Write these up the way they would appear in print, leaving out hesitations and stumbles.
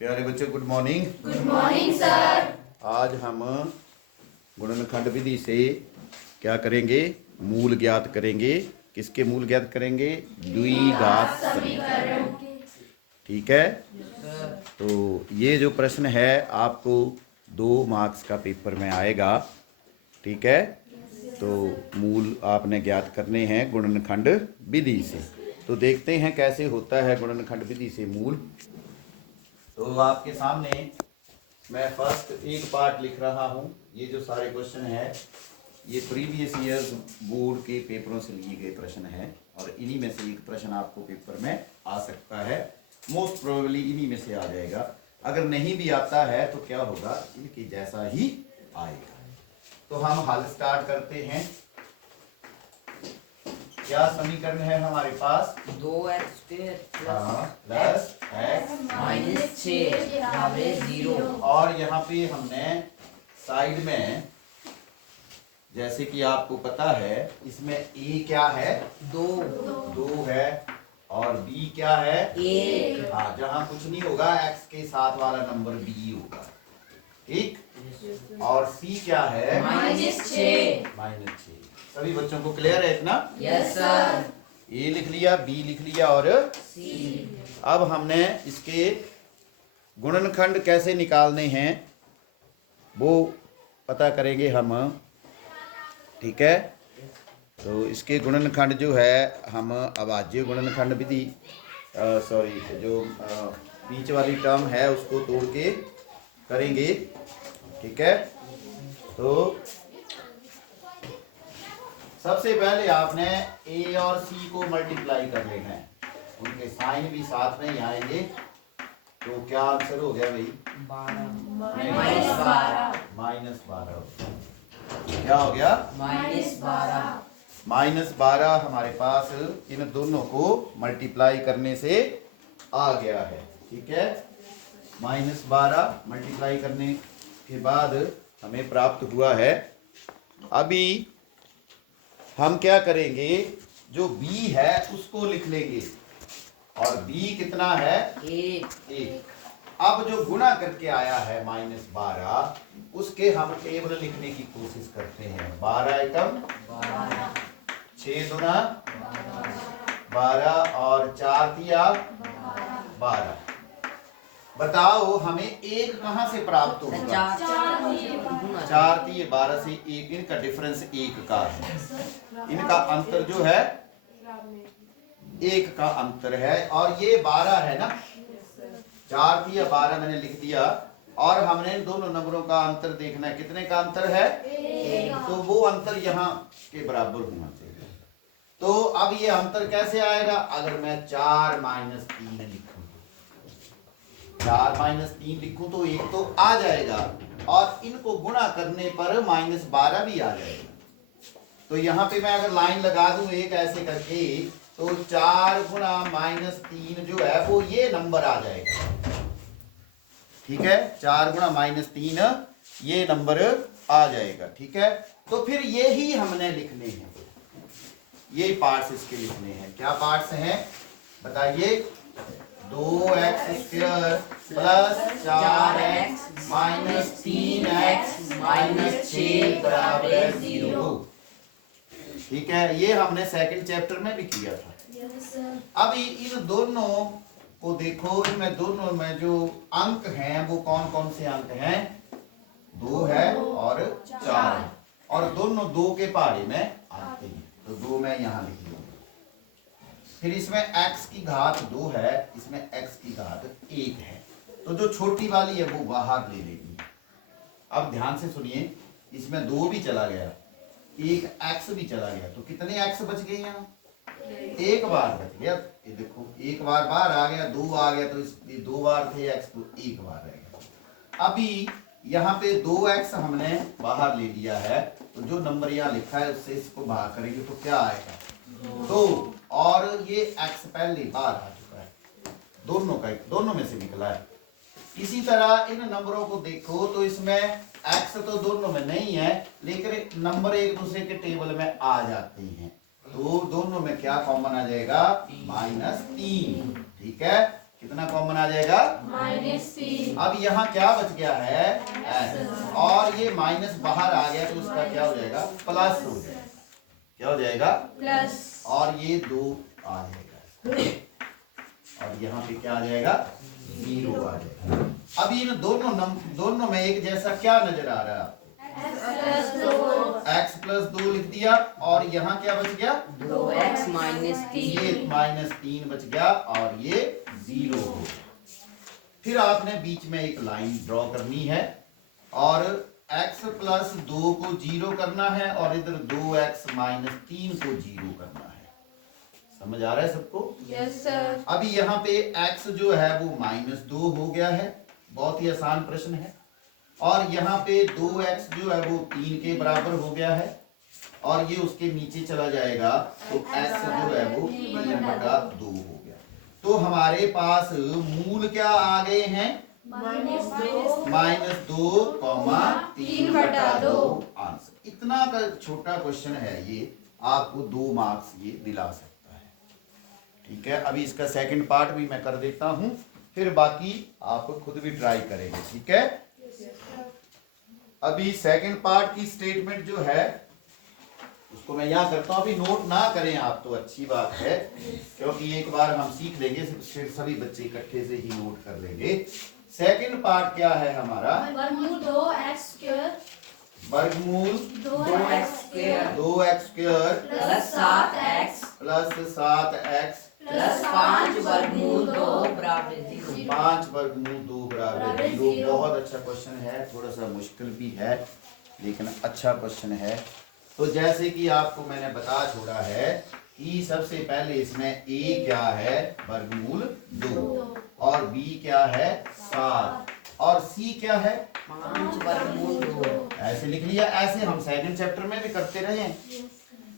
प्यारे बच्चों good morning. Good morning sir. आज हम गुणनखंड विधि से क्या करेंगे? मूल ज्ञात करेंगे। किसके मूल ज्ञात करेंगे? द्विघात समीकरण। ठीक है। तो ये जो प्रश्न है आपको 2 मार्क्स का पेपर में आएगा। ठीक है। तो मूल आपने ज्ञात करने हैं गुणनखंड विधि से। तो देखते हैं कैसे होता है गुणनखंड विधि से मूल। तो आपके सामने मैं फर्स्ट एक पार्ट लिख रहा हूँ। ये जो सारे क्वेश्चन है ये प्रीवियस ईयर बोर्ड के पेपरों से लिए गए प्रश्न हैं और इन्हीं में से एक प्रश्न आपको पेपर में आ सकता है। मोस्ट प्रोबेबली इन्हीं में से आ जाएगा। अगर नहीं भी आता है तो क्या होगा, इनके जैसा ही आएगा। तो हम हल स्टार्ट करते हैं। क्या समीकरण है हमारे पास? 2x² plus x -6 0। और यहाँ पे हमने साइड में, जैसे कि आपको पता है, इसमें a क्या है? 2 है और b क्या है? 1। हाँ, जहाँ कुछ नहीं होगा x के साथ वाला नंबर b होगा। ठीक। और c क्या है? -6। सभी बच्चों को क्लियर है इतना? Yes sir. a लिख लिया, b लिख लिया और C। अब हमने इसके गुणनखंड कैसे निकालने हैं वो पता करेंगे हम। ठीक है। तो इसके गुणनखंड जो है हम अभाज्य गुणनखंड विधि जो बीच वाली टर्म है उसको तोड़ के करेंगे। ठीक है। तो सबसे पहले आपने a और c को मल्टीप्लाई कर लेना है। उनके साइन भी साथ में ही आएंगे। तो क्या आंसर हो गया भाई? -12। क्या हो गया? -12 हमारे पास इन दोनों को मल्टीप्लाई करने से आ गया है। ठीक है। -12 मल्टीप्लाई करने के बाद हमें प्राप्त हुआ है। अभी हम क्या करेंगे, जो b है उसको लिख लेंगे और b कितना है? 1। अब जो गुणा करके आया है -12 उसके हम टेबल लिखने की कोशिश करते हैं। 12 एकम 6 दूना 12 और 4 तिया 12। बताओ हमें 1 कहां से प्राप्त होगा? 4 तिये 12 से 1, इनका डिफरेंस 1 का है। इनका अंतर जो है 1 का अंतर है और ये 12 है ना। 4 तिया 12 मैंने लिख दिया और हमने इन दोनों नंबरों का अंतर देखना है। कितने का अंतर है? 1। तो वो अंतर यहाँ के बराबर होना चाहिए। तो अब ये अंतर कैसे आएगा? अगर मैं 4 - 3 लिखूं, 4 - 3 लिखूं तो 1 तो आ जाएगा और इनको गुणा करने पर -12 भी आ जाएगा। तो यहाँ पे मैं अगर लाइन लगा दूं एक ऐसे करके, तो 4 गुणा -3 जो है वो ये नंबर आ जाएगा। ठीक है। 4 गुणा -3 ये नंबर आ जाएगा। ठीक है। तो फिर ये ही हमने लिखने हैं, ये पार्ट्स इसके लिखने हैं। क्या पार्ट्स हैं बताइए? 2x² प्लस 4x -3x -6 बराबर 0। ठीक है। ये हमने सेकंड चैप्टर में भी किया था। अब इन दोनों को देखो, इनमें दोनों में जो अंक हैं वो कौन कौन से अंक हैं? 2 है और 4 और दोनों 2 के पहाड़े में आते हैं। तो 2 मैं यहाँ लिख लूंगा। फिर इसमें x की घात 2 है, इसमें x की घात 1 है। तो जो छोटी वाली है वो बाहर ले लेगी। अब ध्यान से सुनिए, इसमें 2 भी चला गया, एक x भी चला गया, तो कितने x बच गए यहाँ? 1 बार बच गया। ये देखो 1 बार बाहर आ गया, 2 आ गया, तो ये 2 बार थे x, तो 1 बार रह गया। अभी यहाँ पे 2x हमने बाहर ले लिया है, तो जो नंबर यहाँ लिखा है उससे इसको बाहर करेंगे तो क्या आएगा? 2। और ये x पहले बाहर आ चुका है, दोनों में से निकला है। इसी तरह इन नंबरों को देखो तो इसमें x तो दोनों में नहीं है, लेकिन नंबर एक दूसरे के टेबल में आ जाते हैं। तो दोनों में क्या कॉमन आ जाएगा? -3। ठीक है। कितना कॉमन आ जाएगा? -3 अब यहाँ क्या बच गया है? x, और ये माइनस बाहर आ गया तो उसका क्या हो जाएगा? प्लस हो जाएगा। क्या हो जाएगा? प्लस और ये 2 आ जाएगा, और यहाँ पे क्या आ जाएगा? 0 आ जाएगा। अब इन दोनों में एक जैसा क्या नजर आ रहा है आपको? x प्लस 2 लिख दिया, और यहाँ क्या बच गया? 2x -3 ये -3 बच गया, और ये 0 हो गया। फिर आपने बीच में एक लाइन ड्रॉ करनी है, और x प्लस 2 को 0 करना है, और इधर 2x -3 को 0 करना है। समझ आ रहा है सबको? Yes sir. अभी यहाँ पे x जो है वो -2 हो गया है, बहुत ही आसान प्रश्न है। और यहाँ पे 2x जो है वो 3 के बराबर हो गया है, और ये उसके नीचे चला जाएगा, तो x जो है वो 3/2 हो गया। तो हमारे पास मूल क्या आ गए हैं? -2, -3/2 आंसर। इतना का छोटा क्वेश्चन है ये, आपको 2 मार्क्स ये दिला सकता है। ठीक है, अभी इसका सेकंड पार्ट भी मैं कर देता हूं, फिर बाकी आप खुद भी ट्राई करेंगे। ठीक है, अभी सेकंड पार्ट की स्टेटमेंट जो है उसको मैं यहाँ करता हूँ। अभी नोट ना करें आप तो अच्छी बात है, क्योंकि एक बार हम सीख लेंगे फिर सभी बच्चे इकट्ठे से ही नोट कर लेंगे। सेकंड पार्ट क्या है हमारा? वर्गमूल 2x स्क्वायर वर्गमूल 2x square 2x square plus 7x plus 7x plus 5 वर्गमूल 2 बराबर 0। 5 वर्गमूल 2 बराबर 0। बहुत अच्छा क्वेश्चन है, थोड़ा सा मुश्किल भी है लेकिन अच्छा क्वेश्चन है। तो जैसे कि आपको मैंने बता छोड़ा है कि सबसे पहले इसमें a क्या है? वर्गमूल 2, और b क्या है? 7, और c क्या है? 5 वर्गमूल 2। ऐसे लिख लिया। ऐसे हम सेकंड चैप्टर में भी करते रहे हैं।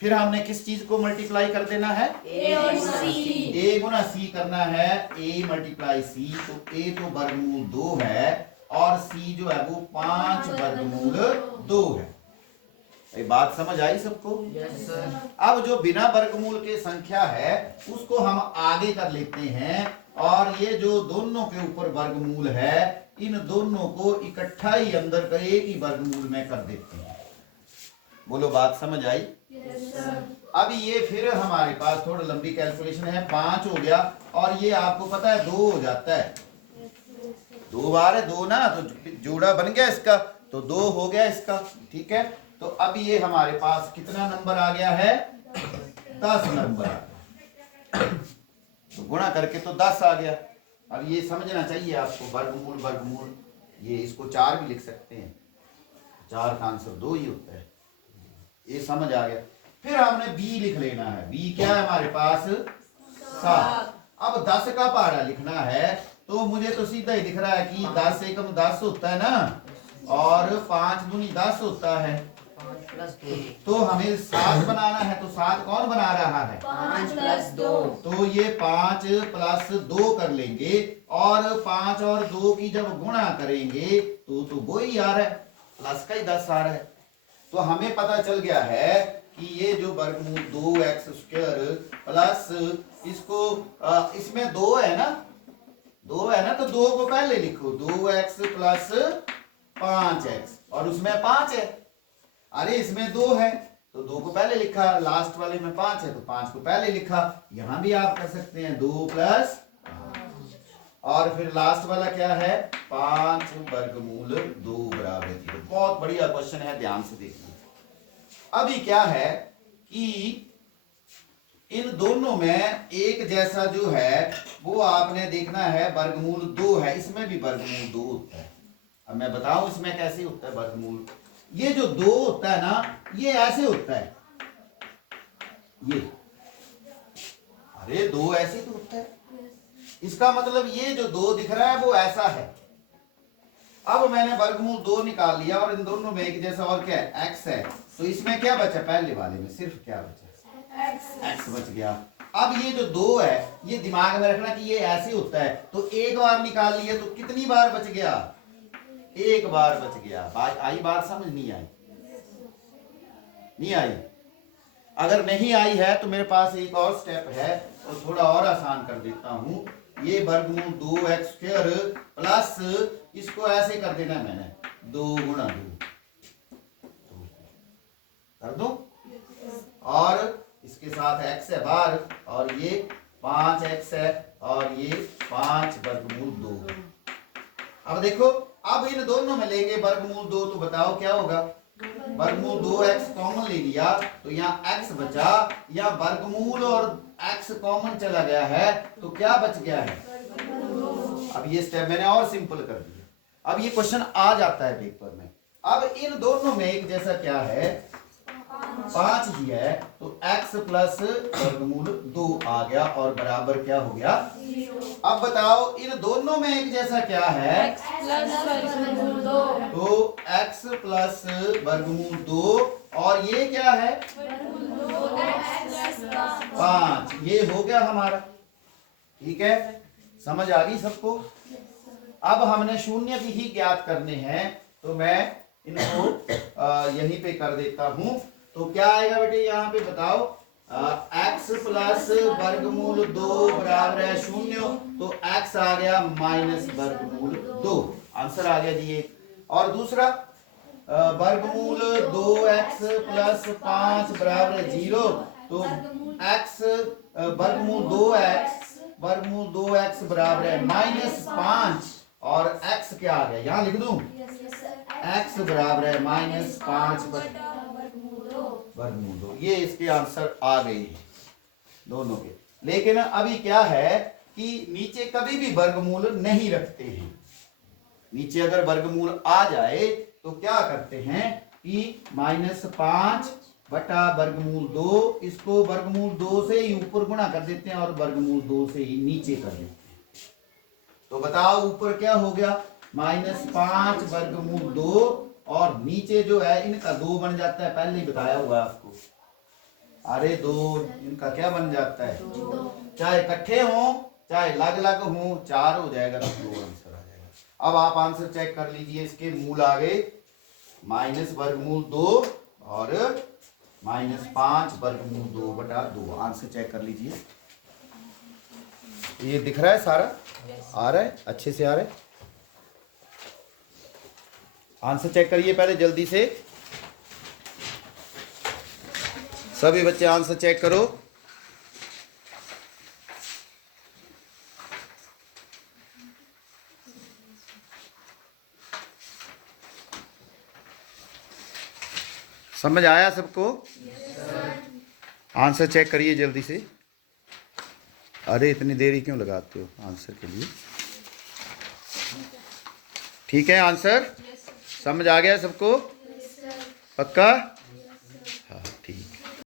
फिर हमने किस चीज को मल्टीप्लाई कर देना है? a और c a गुना c करना है, a मल्टीप्लाई c। तो a तो वर्गमूल 2 है, और c जो है वो 5 वर्गमूल 2 है। ये बात समझ आई सबको? Yes sir. अब जो बिना वर्गमूल के संख्या है उसको हम आगे कर लेते हैं, और ये जो दोनों के ऊपर वर्गमूल है इन दोनों को इकट्ठा ही अंदर कर एक ही वर्गमूल में कर देते हैं। बोलो, बात समझ आई? अब ये फिर हमारे पास थोड़ा लंबी कैलकुलेशन है। 5 हो गया, और ये आपको पता है 2 हो जाता है। 2 बार है 2 ना, तो जोड़ा बन गया इसका, तो 2 हो गया इसका। ठीक है, तो अब ये हमारे पास कितना नंबर आ गया है? 10 नंबर आ गया। तो गुणा करके तो 10 आ गया। अब ये समझना चाहिए आपको, वर्गमूल वर्गमूल, ये इसको 4 भी लिख सकते हैं, 4 का आंसर 2 ही होता है। ये समझ आ गया। फिर हमने b लिख लेना है। b क्या है हमारे पास? 7। अब 10 का पहाड़ा लिखना है, तो मुझे तो सीधा ही दिख रहा है कि 10 एकम 10 होता है ना, और 5 दूनी 10 होता है। 5 प्लस 2 तो हमें 7 बनाना है, तो 7 कौन बना रहा है? 5 प्लस 2। तो ये 5 प्लस 2 कर लेंगे, और 5 और 2 की जब गुणा करेंगे तो वो ही आ रहा है, प्लस का ही 10 आ रहा है। तो हमें पता चल गया है कि ये जो वर्गमूल 2x स्क्वायर प्लस इसको इसमें 2 है ना, 2 है ना, तो 2 को पहले लिखो, 2x प्लस 5x, और उसमें 5 है। अरे इसमें 2 है तो 2 को पहले लिखा, लास्ट वाले में 5 है तो 5 को पहले लिखा। यहां भी आप कर सकते हैं 2 प्लस, और फिर लास्ट वाला क्या है? 5 वर्गमूल 2 बराबर 0। बहुत बढ़िया क्वेश्चन है, ध्यान से देखिए। अभी क्या है कि इन दोनों में एक जैसा जो है वो आपने देखना है, वर्गमूल 2 है, इसमें भी वर्गमूल 2 होता है। अब मैं बताऊं इसमें कैसे होता है वर्गमूल। ये जो 2 होता है ना, ये ऐसे होता है, ये, अरे 2 ऐसे तो होता है। इसका मतलब ये जो 2 दिख रहा है वो ऐसा है। अब मैंने वर्गमूल 2 निकाल लिया, और इन दोनों में एक जैसा और क्या है? x है। तो इसमें क्या बचा? पहले वाले में सिर्फ क्या बचा? x बच गया। अब ये जो 2 है ये दिमाग में रखना कि ये ऐसे होता है, तो एक बार निकाल लिया तो कितनी बार बच गया? एक बार बच गया। आई बात समझ? नहीं आई? नहीं आई? अगर नहीं आई है तो मेरे पास एक और स्टेप है, और थोड़ा और आसान कर देता हूं। ये वर्गमूल 2x² प्लस इसको ऐसे कर देना मैंने 2 गुणा 2 कर दूं, और इसके साथ x है बाहर, और ये 5x है, और ये 5 वर्गमूल 2। अब देखो, अब इन दोनों में लेंगे वर्गमूल 2 तो बताओ क्या होगा। वर्गमूल 2x कॉमन ले लिया तो यहाँ x बचा, यहाँ वर्गमूल और x कॉमन चला गया है तो क्या बच गया है। अब ये स्टेप मैंने और सिंपल कर दिया। अब ये क्वेश्चन आ जाता है पेपर में। अब इन दोनों में एक जैसा क्या है, 5 ही है, तो x प्लस वर्गमूल 2 आ गया और बराबर क्या हो गया। अब बताओ इन दोनों में एक जैसा क्या है, तो x प्लस वर्गमूल 2, और ये क्या है 5, ये हो गया हमारा। ठीक है, समझ आ गई सबको। अब हमने शून्य भी ही ज्ञात करने हैं, तो मैं इनको यहीं पे कर देता हूं। तो क्या आएगा बेटे यहाँ पे बताओ, x प्लस वर्गमूल 2 बराबर है 0, तो x आ गया माइनस वर्गमूल 2, आंसर आ गया जी ये। और दूसरा वर्गमूल 2x प्लस 5 बराबर है 0, तो x वर्गमूल 2x बराबर है -5, और x क्या आ गया यहाँ लिख दूं, x बराबर है -5 वर्गमूल 2। ये इसके आंसर आ गए हैं दोनों के। लेकिन अभी क्या है कि नीचे कभी भी वर्गमूल नहीं रखते हैं। नीचे अगर वर्गमूल आ जाए तो क्या करते हैं कि -5 बटा वर्गमूल 2, इसको वर्गमूल 2 से ही ऊपर गुणा कर देते हैं और वर्गमूल 2 से ही नीचे कर देते हैं। तो बताओ ऊपर क्या हो गया, -5 वर्गमूल 2, और नीचे जो है इनका 2 बन जाता है, पहले ही बताया हुआ है आपको। अरे 2 इनका क्या बन जाता है, चाहे इकट्ठे हो चाहे अलग अलग हो, 4 हो जाएगा तो 2 आंसर आ जाएगा। अब आप आंसर चेक कर लीजिए, इसके मूल आ गए माइनस वर्गमूल 2 और -5 वर्गमूल 2 बटा 2। आंसर चेक कर लीजिए, ये दिख रहा है सारा, आ रहा है अच्छे से आ रहा है। आंसर चेक करिए पहले जल्दी से, सभी बच्चे आंसर चेक करो। समझ आया सबको? आंसर चेक करिए जल्दी से। अरे इतनी देरी क्यों लगाते हो आंसर के लिए। ठीक है, आंसर समझ आ गया सबको? पक्का? हाँ।